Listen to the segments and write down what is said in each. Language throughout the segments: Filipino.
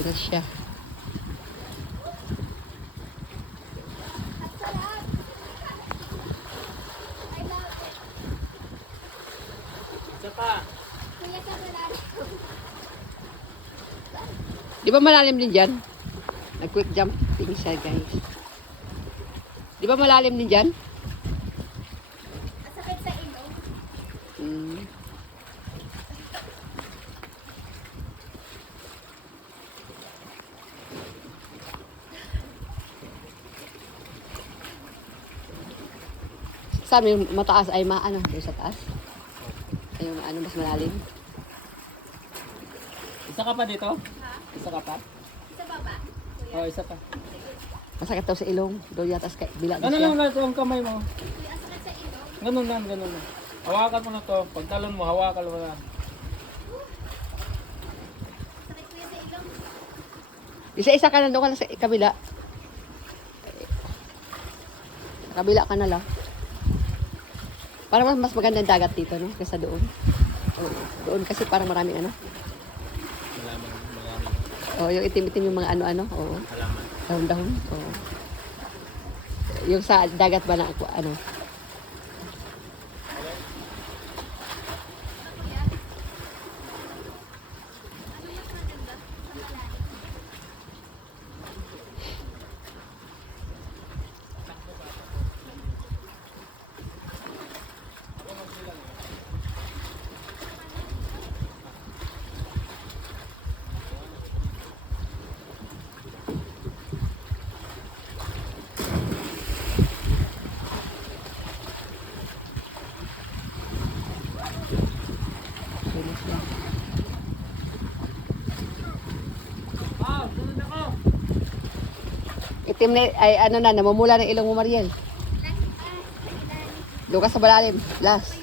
Ito na siya. Isa pa. Di ba malalim din dyan? Nag-quick jumping siya, guys. Di ba malalim din dyan? Sakit sa ilong. Hmm. Sabi yung mataas ay maano, doon sa taas. Ay yung ano, mas malalim. Isa ka pa dito? Ha? Isa ka pa? Sa baba? Kuya? Oo, isa pa. Masakit daw sa ilong. Doon yata sa bila na Ganun siya. lang lang ang kamay mo. Kuya, sakit sa ilong? Ganun lang, ganun lang. Hawakan mo na to. Pag talon mo, hawakan mo na. Sakit kuya sa ilong? Isa-isa ka na doon ka na sa kabila. Sa kabila ka na lang. Parang mas maganda ang dagat dito, no? Kaysa doon. Oo, doon kasi parang maraming ano. Malaman. Oh, yung itim-itim yung mga ano-ano. Oo. Halaman. Dahon-dahon. Oo. Yung sa dagat ba na ano? Kuya? Ano mas maganda? Sa malalim? Doon na siya. Ah, sunod ako. Itim na, ay ano na, namumula ng ilong mo, Mariel. Doon ka sa malalim. Last.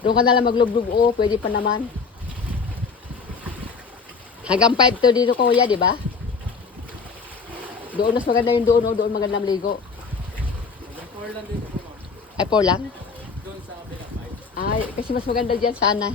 Doon ka na lang maglublog. Oo, pwede pa naman. Hanggang 5 to dito, kuya, di ba? Doon mas maganda yung doon, oh. Doon maganda maligo. Hanggang 4 lang dito po, ma'am. Ay, 4 lang? Doon sa kabila, 5. Ay, kasi mas maganda dyan sana.